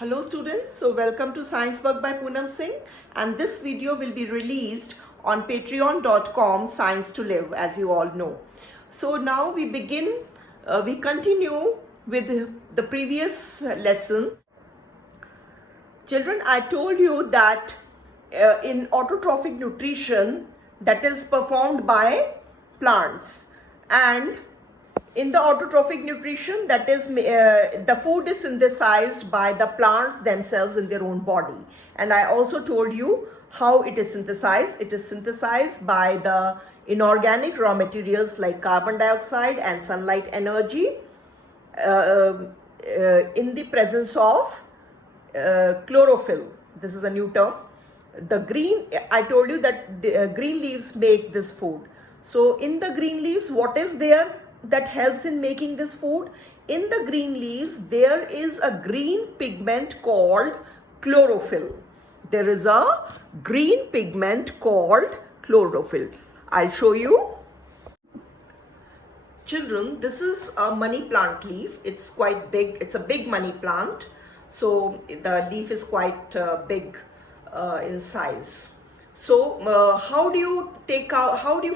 Hello students, so welcome to Science Work by Poonam Singh, and this video will be released on patreon.com Science to Live, as you all know. So now we continue with the previous lesson. Children, I told you that in autotrophic nutrition that is performed by plants, and in the autotrophic nutrition, that is the food is synthesized by the plants themselves in their own body. And I also told you how it is synthesized. It is synthesized by the inorganic raw materials like carbon dioxide and sunlight energy in the presence of chlorophyll. This is a new term. The green, I told you that the green leaves make this food. So in the green leaves, what is there that helps in making this food? In the green leaves, there is a green pigment called chlorophyll. There is a green pigment called chlorophyll. I'll show you. Children, this is a money plant leaf. It's quite big. It's a big money plant. So the leaf is quite big in size. So how do you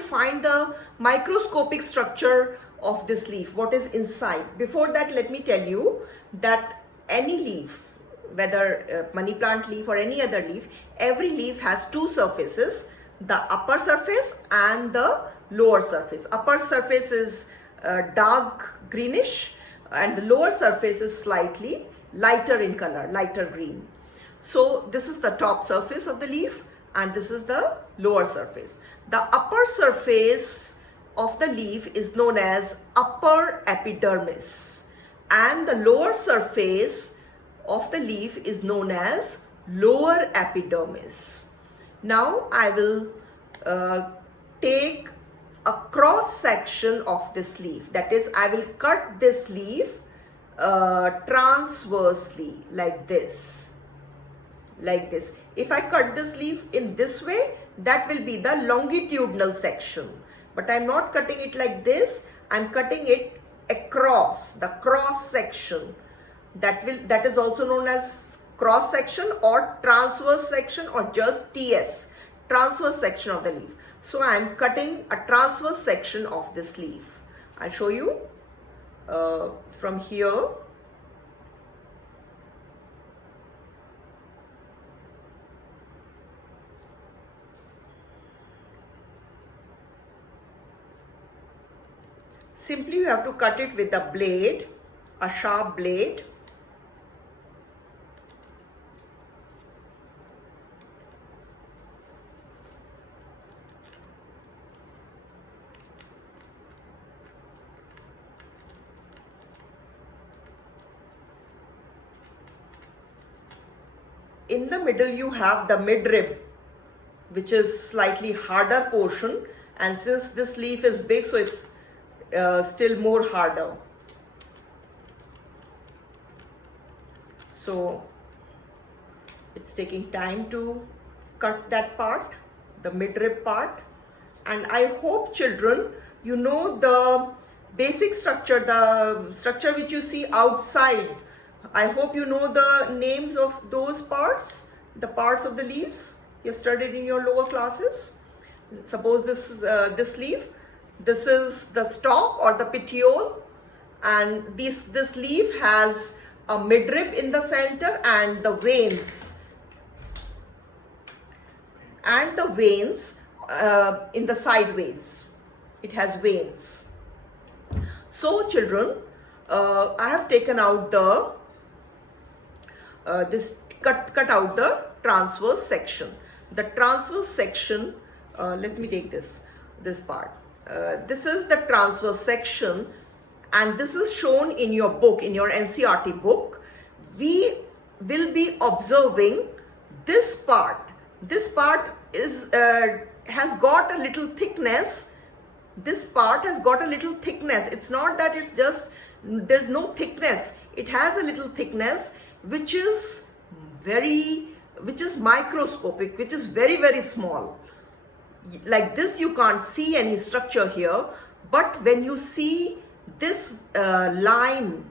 find the microscopic structure of this leaf? What is inside? Before that, let me tell you that any leaf, whether money plant leaf or any other leaf, every leaf has two surfaces, the upper surface and the lower surface. Upper surface is dark greenish and the lower surface is slightly lighter in color, lighter green. So this is the top surface of the leaf and this is the lower surface. The upper surface of the leaf is known as upper epidermis and the lower surface of the leaf is known as lower epidermis. Now I will take a cross section of this leaf. That is, I will cut this leaf transversely like this. If I cut this leaf in this way, that will be the longitudinal section. But I'm not cutting it like this. I'm cutting it across, the cross section. That is also known as cross section or transverse section or just TS, transverse section of the leaf. So I'm cutting a transverse section of this leaf. I'll show you from here. Simply you have to cut it with a blade, a sharp blade. In the middle you have the midrib, which is slightly harder portion, and since this leaf is big, so it's still more harder. So it's taking time to cut that part, the midrib part. And I hope, children, you know the basic structure, the structure which you see outside. I hope you know the names of those parts, the parts of the leaves you studied in your lower classes. Suppose this is this leaf. This is the stalk or the petiole, and this leaf has a midrib in the center and the veins. And the veins in the sideways. It has veins. So children, I have taken out the cut out the transverse section. The transverse section, let me take this part. This is the transverse section and this is shown in your book, in your NCERT book. We will be observing this part. This part is has got a little thickness. This part has got a little thickness. It's not that it's just, there's no thickness. It has a little thickness which is microscopic, which is very, very small. Like this, you can't see any structure here, but when you see this line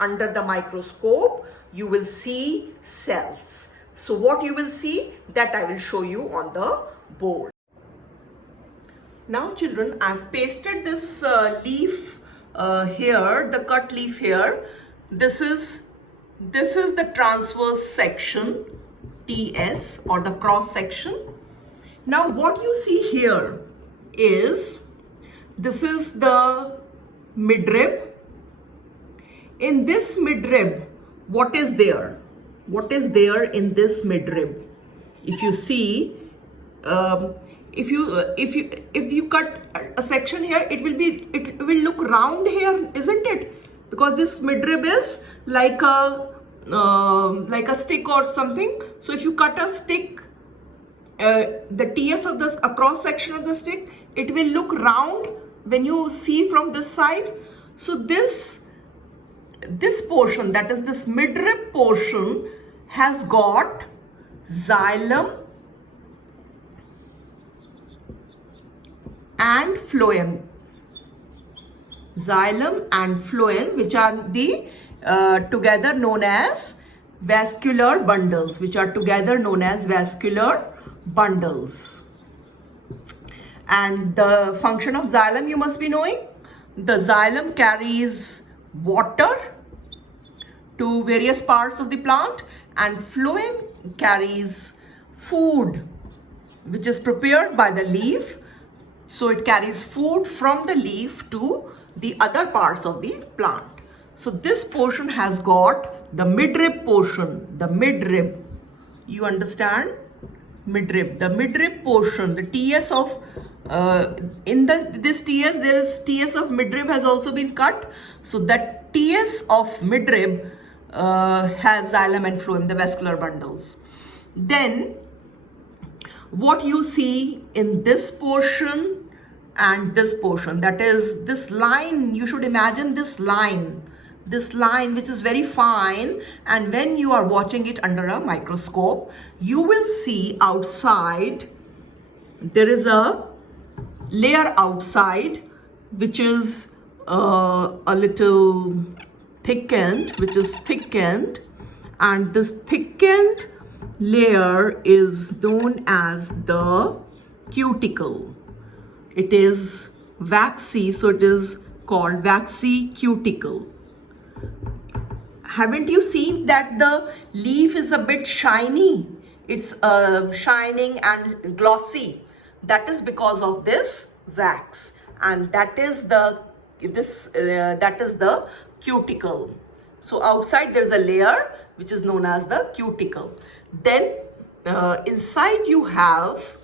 under the microscope, you will see cells. So what you will see, that I will show you on the board. Now children, I've pasted this leaf here, the cut leaf here. This is the transverse section, TS, or the cross section. Now what you see here is, this is the midrib. In this midrib, what is there? What is there in this midrib? If you see, if you cut a section here, it will look round here, isn't it? Because this midrib is like a stick or something. So if you cut a stick, the TS of this, a cross section of the stick, it will look round when you see from this side. So this portion, that is this midrib portion, has got xylem and phloem. Xylem and phloem, which are the together known as vascular bundles, And the function of xylem you must be knowing. The xylem carries water to various parts of the plant, and phloem carries food which is prepared by the leaf. So it carries food from the leaf to the other parts of the plant. So this portion has got the midrib portion, the midrib. You understand? Midrib, the midrib portion, the TS of this TS, there is TS of midrib has also been cut. So that TS of midrib has xylem and phloem, the vascular bundles. Then what you see in this portion and this portion, that is this line, you should imagine this line which is very fine, and when you are watching it under a microscope, you will see outside there is a layer outside which is a little thickened, and this thickened layer is known as the cuticle. It is waxy, so it is called waxy cuticle. Haven't you seen that the leaf is a bit shiny? It's shining and glossy. That is because of this wax, and that is the cuticle. So outside there is a layer which is known as the cuticle. Then inside you have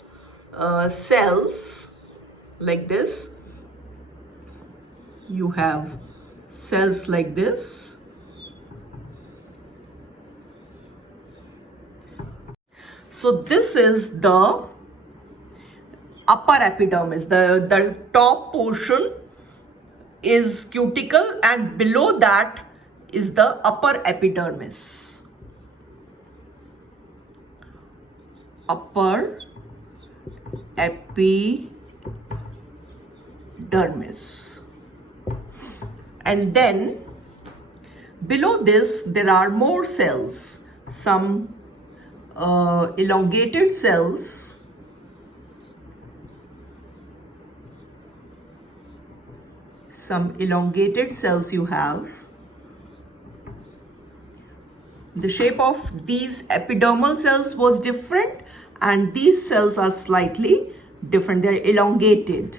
cells like this. You have cells like this. So this is the upper epidermis. The top portion is cuticle, and below that is the upper epidermis. Upper epidermis. And then below this there are more cells, some elongated cells, you have. The shape of these epidermal cells was different, and these cells are slightly different. They're elongated.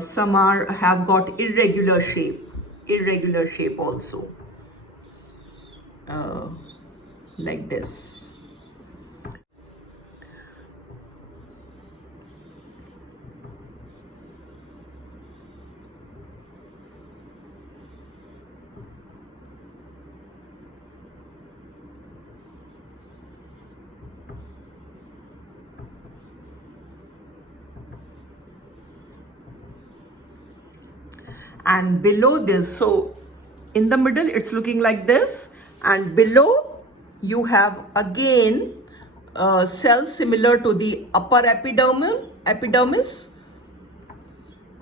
Some have got irregular shape also, like this. And below this, so in the middle it's looking like this, and below you have again cells similar to the upper epidermis.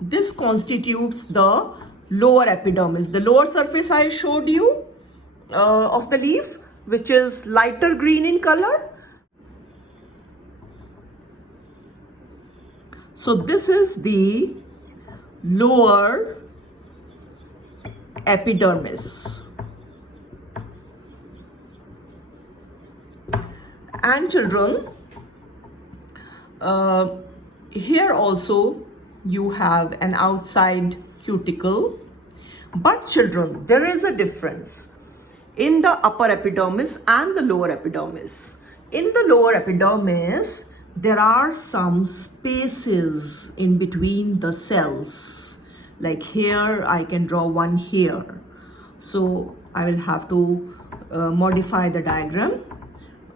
This constitutes the lower epidermis. The lower surface I showed you of the leaf, which is lighter green in color. So this is the lower epidermis. And children, here also you have an outside cuticle. But children, there is a difference in the upper epidermis and the lower epidermis. In the lower epidermis, there are some spaces in between the cells. Like here, I can draw one here. So I will have to modify the diagram.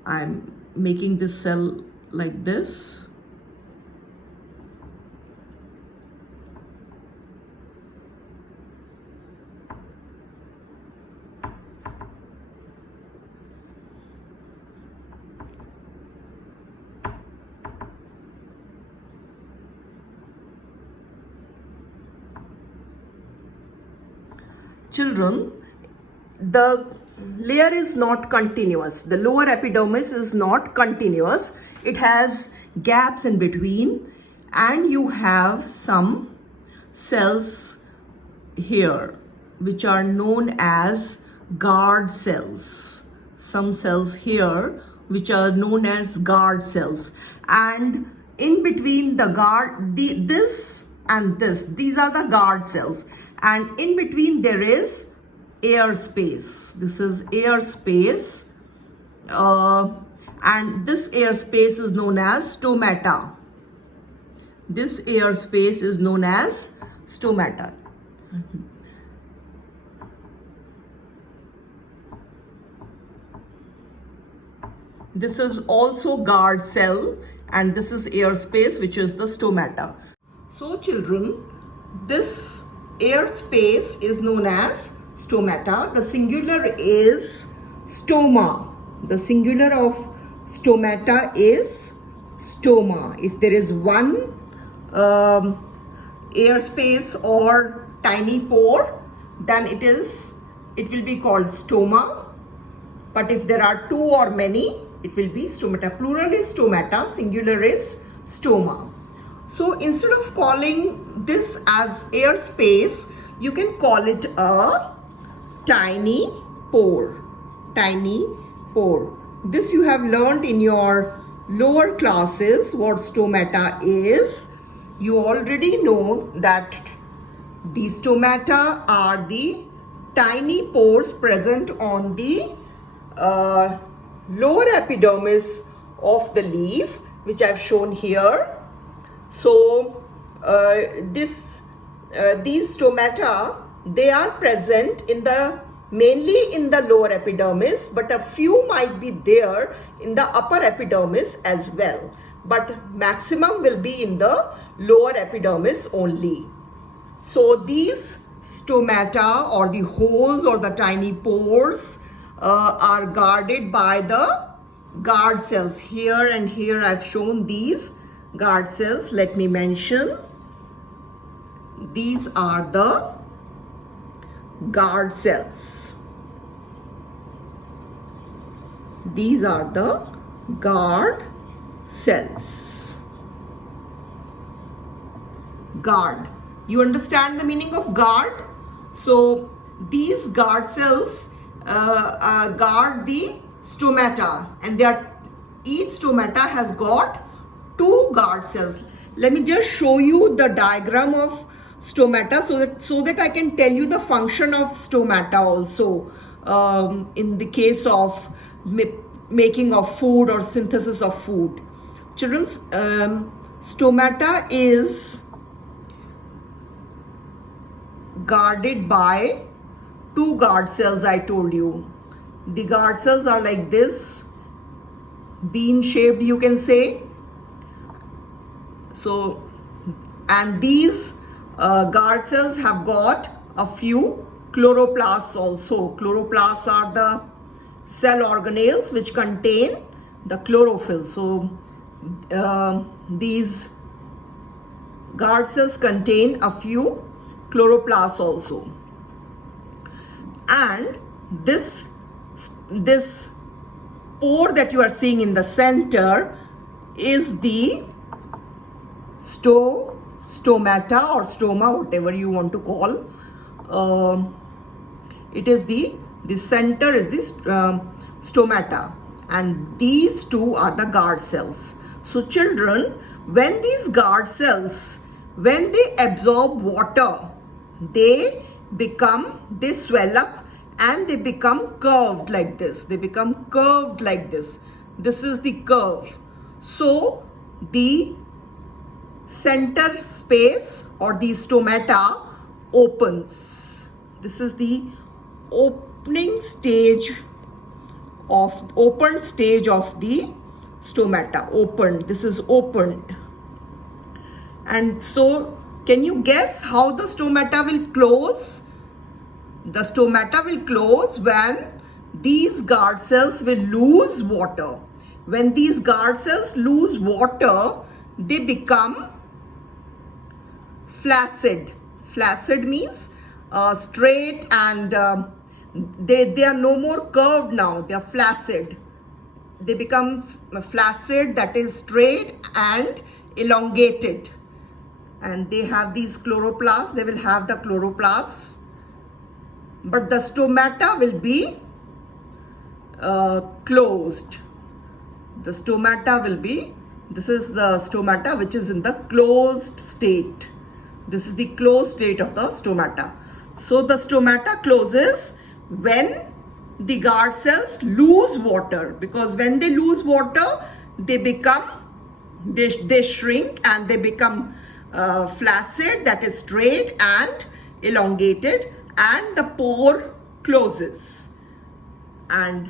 I'm making this cell like this. Children, the layer is not continuous. The lower epidermis is not continuous. It has gaps in between, and you have some cells here which are known as guard cells. Some cells here which are known as guard cells, and in between the guard, this and this, these are the guard cells, and in between there is air space. This is air space, and this air space is known as stomata. This air space is known as stomata. This is also guard cell, and this is air space, which is the stomata. So children, this air space is known as stomata. The singular is stoma. The singular of stomata is stoma. If there is one air space or tiny pore, then it will be called stoma. But if there are two or many, it will be stomata. Plural is stomata, singular is stoma. So instead of calling this as air space, you can call it a tiny pore. Tiny pore. This you have learned in your lower classes what stomata is. You already know that the stomata are the tiny pores present on the lower epidermis of the leaf, which I've shown here. So these stomata, they are present mainly in the lower epidermis, but a few might be there in the upper epidermis as well. But maximum will be in the lower epidermis only. So these stomata, or the holes or the tiny pores, are guarded by the guard cells. Here and here I've shown these guard cells. Let me mention. These are the guard cells. These are the guard cells. Guard. You understand the meaning of guard? So these guard cells guard the stomata, and each stomata has got two guard cells. Let me just show you the diagram of stomata so that I can tell you the function of stomata also in the case of making of food or synthesis of food. Children, stomata is guarded by two guard cells, I told you. The guard cells are like this, bean shaped, you can say. So, and these guard cells have got a few chloroplasts also. Chloroplasts are the cell organelles which contain the chlorophyll. So these guard cells contain a few chloroplast also. And this pore that you are seeing in the center is the stomata or stoma, whatever you want to call. It is the center is this stomata, and these two are the guard cells. So children, when these guard cells, when they absorb water, they swell up and they become curved like this. They become curved like this. This is the curve. So the center space or the stomata opens. This is the open stage of the stomata. Opened. This is opened. And so can you guess how the stomata will close? The stomata will close when these guard cells will lose water. When these guard cells lose water, they become flaccid. Flaccid means straight, and they are no more curved now. They are flaccid. They become flaccid, that is straight and elongated. And they have these chloroplasts. They will have the chloroplasts. But the stomata will be closed. The stomata will be, this is the stomata which is in the closed state. This is the closed state of the stomata. So the stomata closes when the guard cells lose water, because when they lose water, they shrink and they become flaccid, that is straight and elongated, and the pore closes. And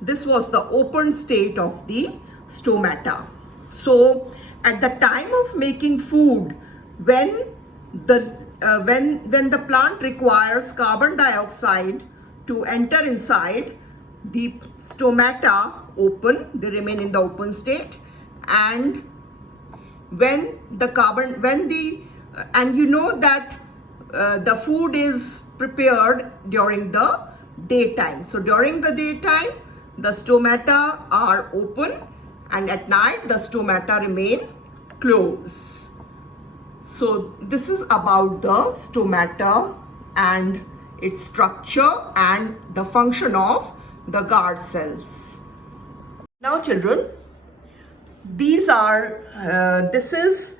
this was the open state of the stomata. So at the time of making food, when the plant requires carbon dioxide to enter inside, the stomata open, they remain in the open state. And when and you know that the food is prepared during the daytime. So during the daytime, the stomata are open, and at night the stomata remain closed. So this is about the stomata and its structure and the function of the guard cells. Now children, this is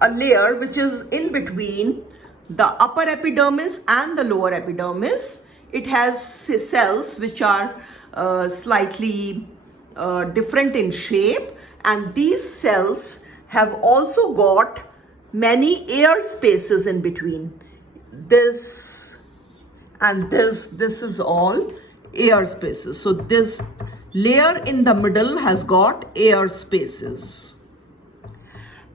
a layer which is in between the upper epidermis and the lower epidermis. It has cells which are slightly different in shape, and these cells have also got many air spaces in between. This and this is all air spaces. So this layer in the middle has got air spaces,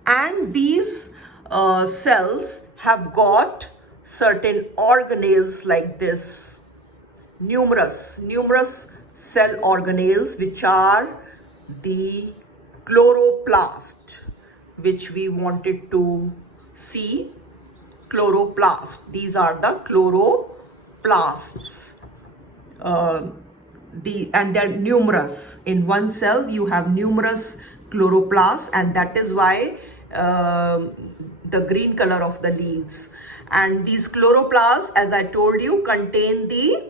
and these cells have got certain organelles like this, numerous cell organelles, which are the chloroplast, which we wanted to see. Chloroplast, these are the chloroplasts, and they're numerous. In one cell you have numerous chloroplasts, and that is why the green color of the leaves. And these chloroplasts, as I told you, contain the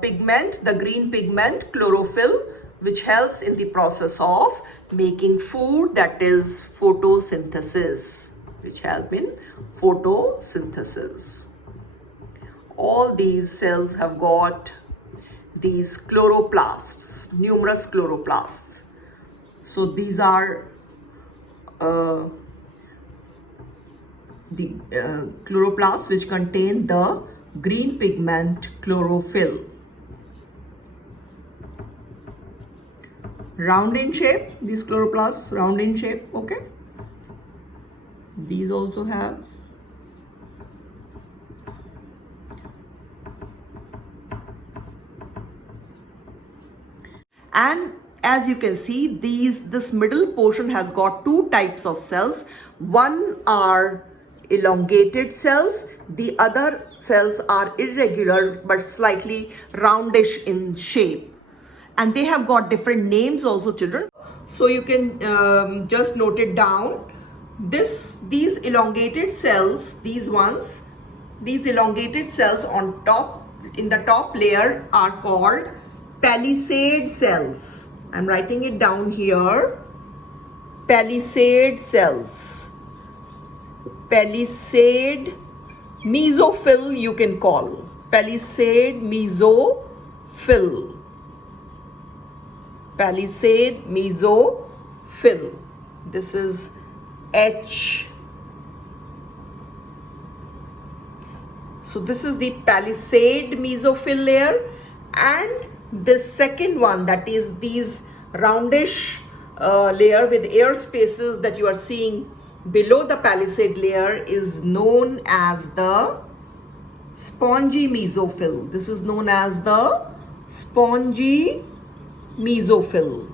pigment, the green pigment chlorophyll, which helps in the process of making food, that is photosynthesis, which help in photosynthesis. All these cells have got these chloroplasts, numerous chloroplasts. So these are the chloroplasts which contain the green pigment chlorophyll. Round in shape, these chloroplasts, round in shape, okay? These also have. And as you can see, this middle portion has got two types of cells. One elongated cells. The other cells are irregular but slightly roundish in shape. And they have got different names also, children. So you can just note it down. These elongated cells, these elongated cells on top, in the top layer, are called palisade cells. I'm writing it down here. Palisade cells. Palisade mesophyll you can call. Palisade mesophyll. Palisade mesophyll. This is H. So this is the palisade mesophyll layer, and the second one, that is these roundish layer with air spaces that you are seeing below the palisade layer, is known as the spongy mesophyll. This is known as the spongy mesophyll.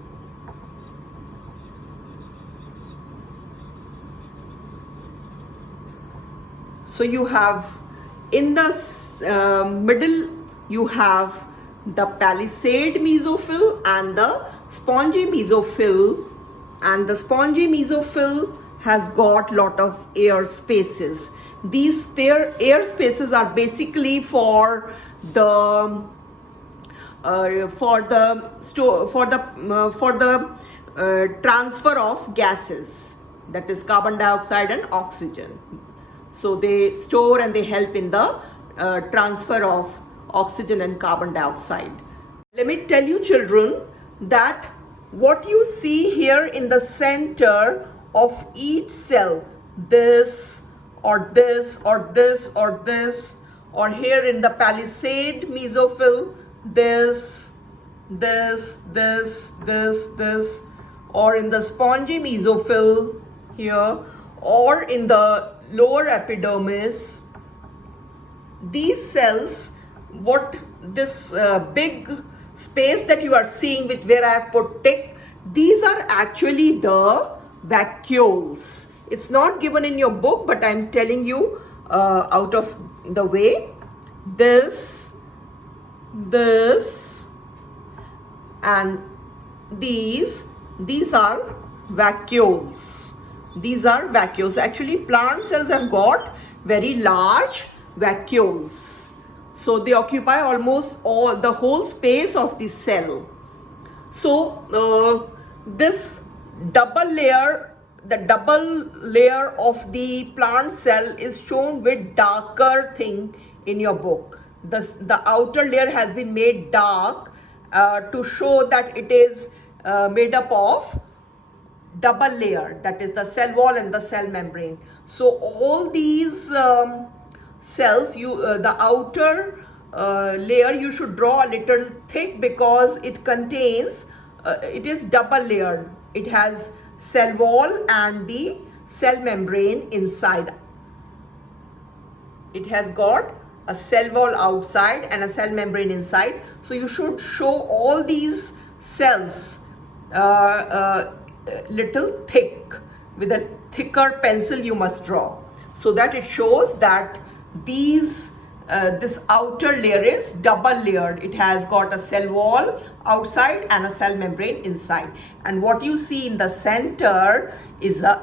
So you have in the middle, you have the palisade mesophyll and the spongy mesophyll, and the spongy mesophyll has got lot of air spaces. These air spaces are basically for the transfer of gases, that is carbon dioxide and oxygen. So they store and they help in the transfer of oxygen and carbon dioxide. Let me tell you, children, that what you see here in the center of each cell, this or this or this or this, or here in the palisade mesophyll, this, or in the spongy mesophyll here, or in the lower epidermis, these cells, what this big space that you are seeing with where I have put tick, these are actually the vacuoles. It's not given in your book, but I'm telling you out of the way. This, and these are vacuoles. These are vacuoles. Actually, plant cells have got very large vacuoles. So they occupy almost the whole space of the cell. So this double layer, the double layer of the plant cell is shown with darker thing in your book. The outer layer has been made dark to show that it is made up of double layer, that is the cell wall and the cell membrane. So all these cells, the outer layer you should draw a little thick, because it contains, it is double layered. It has cell wall and the cell membrane inside. It has got a cell wall outside and a cell membrane inside. So you should show all these cells little thick. With a thicker pencil you must draw, so that it shows that this outer layer is double layered. It has got a cell wall outside and a cell membrane inside. And what you see in the center is the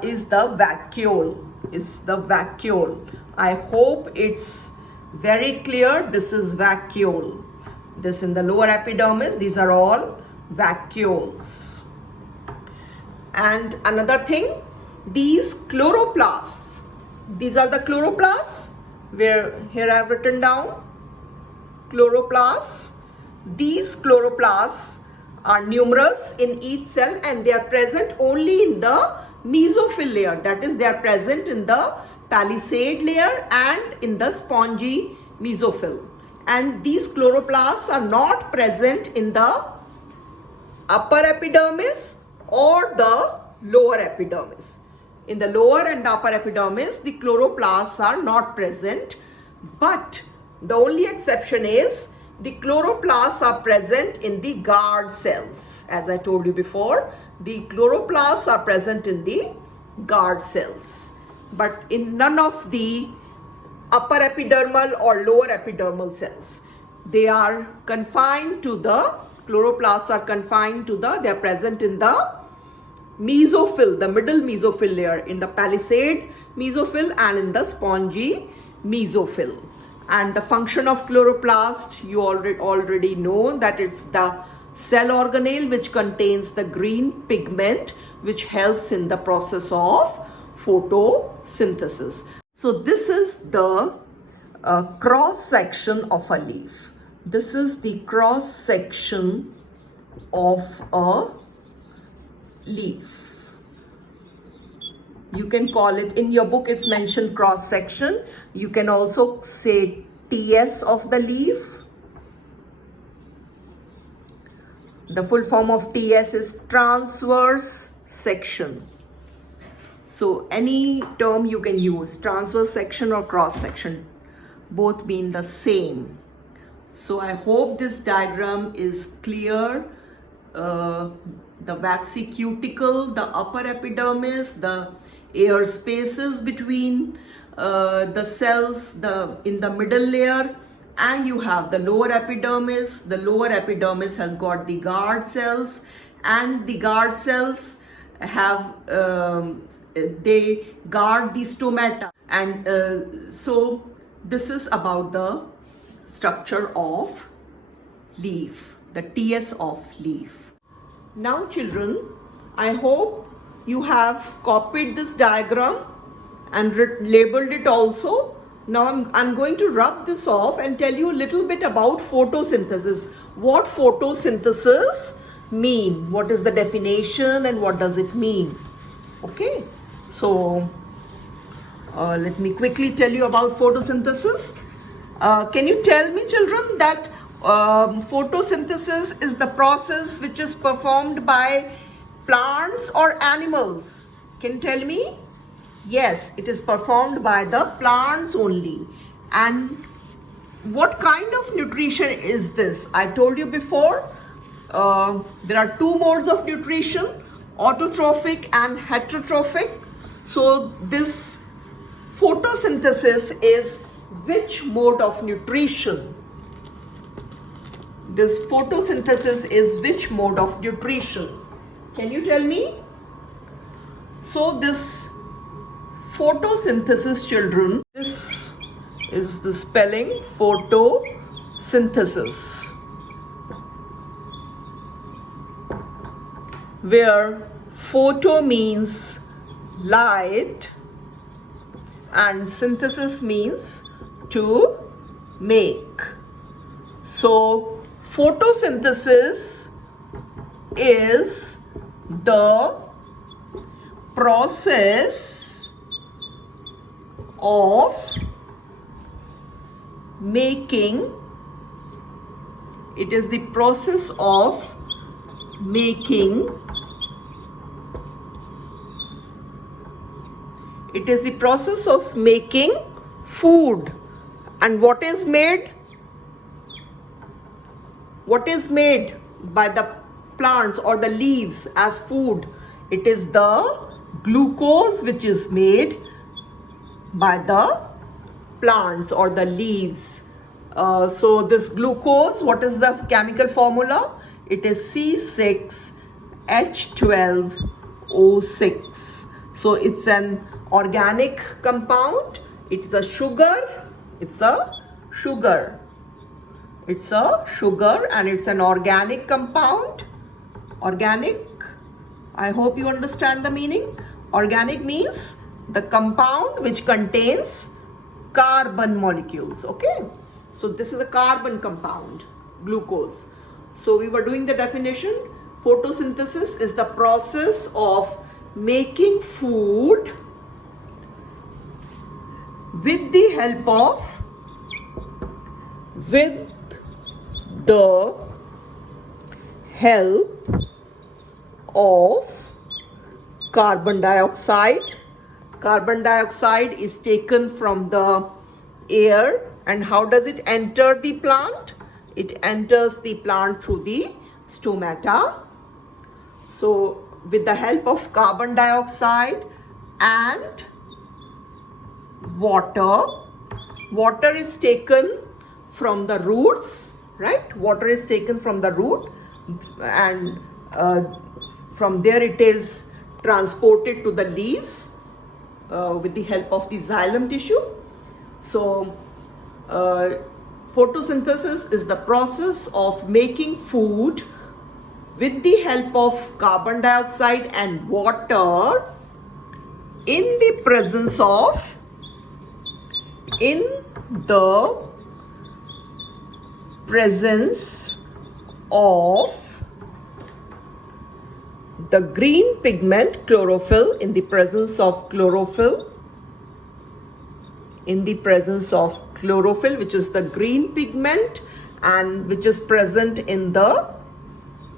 vacuole. I hope it's very clear. This is vacuole. This in the lower epidermis, these are all vacuoles. And another thing, these chloroplasts, these are the chloroplasts, where here I have written down chloroplasts. These chloroplasts are numerous in each cell, and they are present only in the mesophyll layer, that is, they are present in the palisade layer and in the spongy mesophyll. And these chloroplasts are not present in the upper epidermis or the lower epidermis. In the lower and the upper epidermis, the chloroplasts are not present, but the only exception is the chloroplasts are present in the guard cells. As I told you before, the chloroplasts are present in the guard cells. but in none of the upper epidermal or lower epidermal cells. They are confined to the, chloroplasts are confined to the, they are present in the mesophyll, the middle mesophyll layer, in the palisade mesophyll and in the spongy mesophyll. And the function of chloroplast, you already know that it's the cell organelle which contains the green pigment which helps in the process of photosynthesis. So this is the cross section of a leaf. This is the cross section of a leaf. You can call it, in your book it's mentioned cross section. You can also say T.S. of the leaf. The full form of T.S. is transverse section. So any term you can use, transverse section or cross section, both mean the same. So I hope this diagram is clear. The waxy cuticle, the upper epidermis, the air spaces between the cells in the middle layer, and you have the lower epidermis. The lower epidermis has got the guard cells, and the guard cells have they guard the stomata. And so this is about the structure of leaf, the T.S. of leaf. Now children, I hope you have copied this diagram and labeled it also. Now I'm going to rub this off and tell you a little bit about photosynthesis. What photosynthesis mean? What is the definition and what does it mean? Okay, so let me quickly tell you about photosynthesis. Can you tell me, children, that photosynthesis is the process which is performed by plants or animals? Can you tell me? Yes, it is performed by the plants only. And what kind of nutrition is this? I told you before, there are two modes of nutrition, autotrophic and heterotrophic. So this photosynthesis is which mode of nutrition? This photosynthesis is which mode of nutrition? Can you tell me? So this photosynthesis, children, this is the spelling photosynthesis, where photo means light and synthesis means to make. So photosynthesis is the process of making. It is the process of making. It is the process of making food. And what is made? What is made by the plants or the leaves as food? It is the glucose which is made by the plants or the leaves. So this glucose, what is the chemical formula? It is C6H12O6. So it's an organic compound. It is a sugar. It's a sugar. It's a sugar and it's an organic compound. Organic. I hope you understand the meaning. Organic means the compound which contains carbon molecules. Okay. So this is a carbon compound, glucose. So we were doing the definition. Photosynthesis is the process of making food with the help of, carbon dioxide. Carbon dioxide is taken from the air, and how does it enter the plant? It enters the plant through the stomata. So with the help of carbon dioxide and water. Water is taken from the roots, right? Water is taken from the root, and from there it is transported to the leaves with the help of the xylem tissue. So photosynthesis is the process of making food with the help of carbon dioxide and water in the presence of the green pigment chlorophyll, in the presence of chlorophyll, which is the green pigment and which is present in the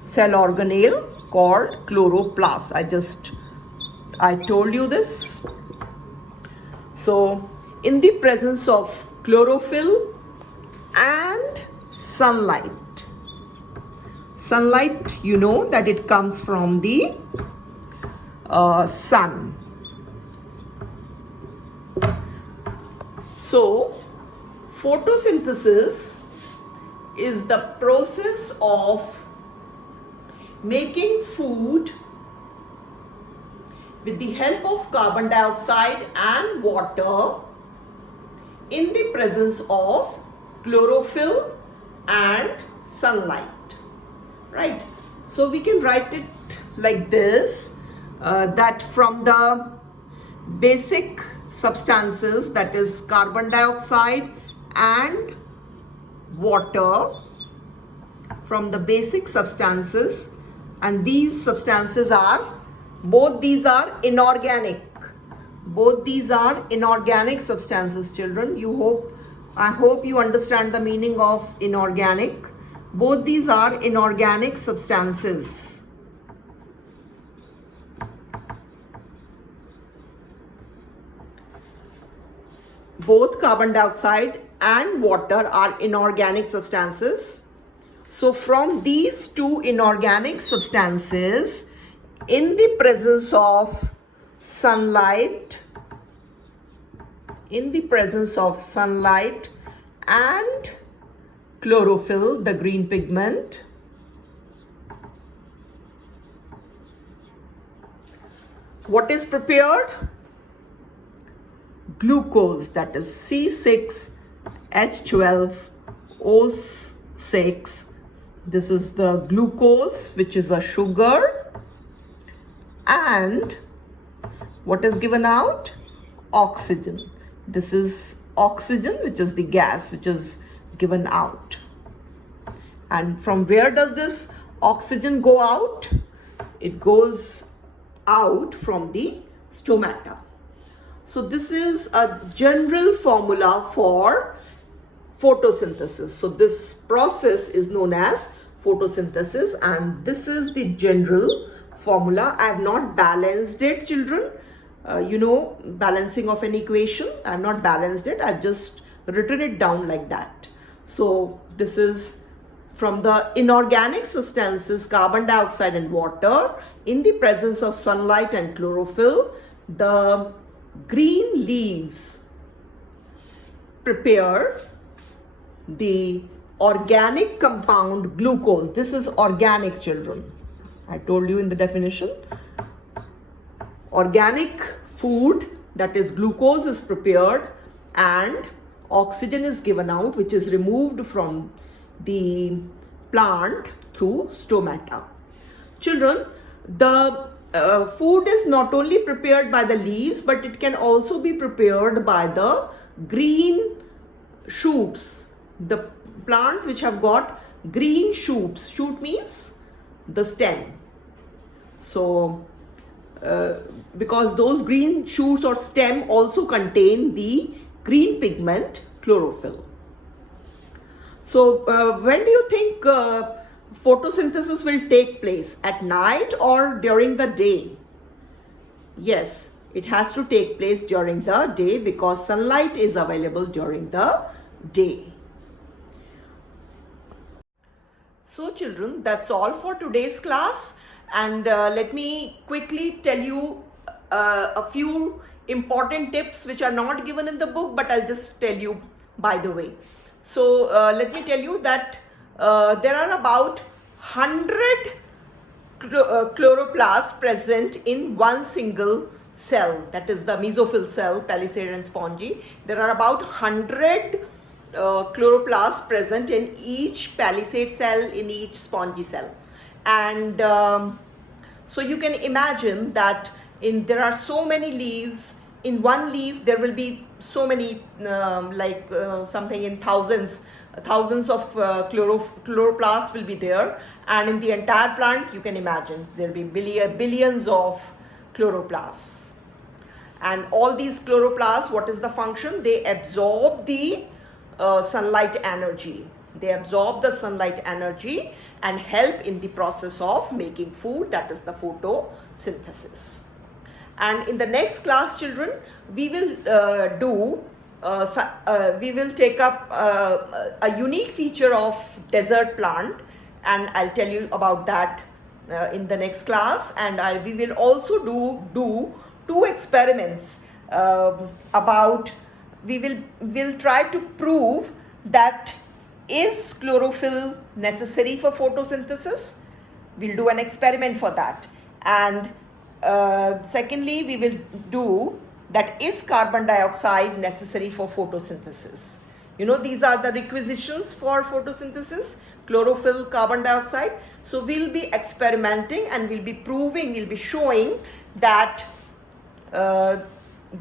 cell organelle called chloroplast. I told you this. So in the presence of chlorophyll and sunlight. Sunlight, you know that it comes from the sun. So photosynthesis is the process of making food with the help of carbon dioxide and water in the presence of chlorophyll and sunlight, right? So we can write it like this, that from the basic substances, that is carbon dioxide and water, from the basic substances, and these substances are, both these are inorganic. Both these are inorganic substances, children. I hope you understand the meaning of inorganic. Both these are inorganic substances. Both carbon dioxide and water are inorganic substances. So from these two inorganic substances, in the presence of sunlight, and chlorophyll, the green pigment, what is prepared? Glucose, that is C6H12O6. This is the glucose, which is a sugar. And what is given out? Oxygen. This is oxygen, which is the gas which is given out. And from where does this oxygen go out? It goes out from the stomata. So this is a general formula for photosynthesis. So this process is known as photosynthesis, and this is the general formula. I have not balanced it, children. Balancing of an equation, I have not balanced it. I've just written it down like that. So this is from the inorganic substances, carbon dioxide and water, in the presence of sunlight and chlorophyll, the green leaves prepare the organic compound glucose. This is organic, children. I told you in the definition. Organic food, that is glucose, is prepared and oxygen is given out, which is removed from the plant through stomata. Children, the food is not only prepared by the leaves, but it can also be prepared by the green shoots. The plants which have got green shoots. Shoot means the stem. So because those green shoots or stem also contain the green pigment chlorophyll. So when do you think photosynthesis will take place? At night or during the day? Yes, it has to take place during the day because sunlight is available during the day. So children, that's all for today's class, and let me quickly tell you a few important tips which are not given in the book, but I'll just tell you by the way. So let me tell you that there are about 100 chloroplasts present in one single cell, that is the mesophyll cell, palisade and spongy. There are about 100 chloroplasts present in each palisade cell, in each spongy cell. And so you can imagine that there are so many leaves. In one leaf there will be so many something in thousands of chloroplasts will be there, and in the entire plant you can imagine there will be billions of chloroplasts. And all these chloroplasts, what is the function? They absorb the sunlight energy. They absorb the sunlight energy and help in the process of making food, that is the photosynthesis. And in the next class, children, we will we will take up a unique feature of desert plant, and I'll tell you about that in the next class. And we will also do two experiments about, we'll try to prove that is chlorophyll necessary for photosynthesis. We'll do an experiment for that. And secondly, we will do that is carbon dioxide necessary for photosynthesis. You know, these are the requisitions for photosynthesis: chlorophyll, carbon dioxide. So we'll be experimenting and we'll be proving, we'll be showing that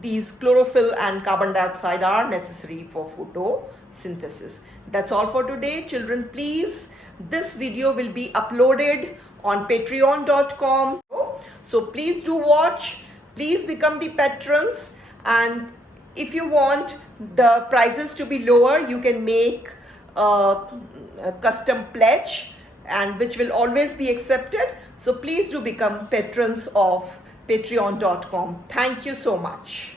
these chlorophyll and carbon dioxide are necessary for photosynthesis. That's all for today, children. Please, this video will be uploaded on patreon.com. So please do watch. Please become the patrons, and if you want the prices to be lower, you can make a custom pledge, and which will always be accepted. So please do become patrons of patreon.com. Thank you so much.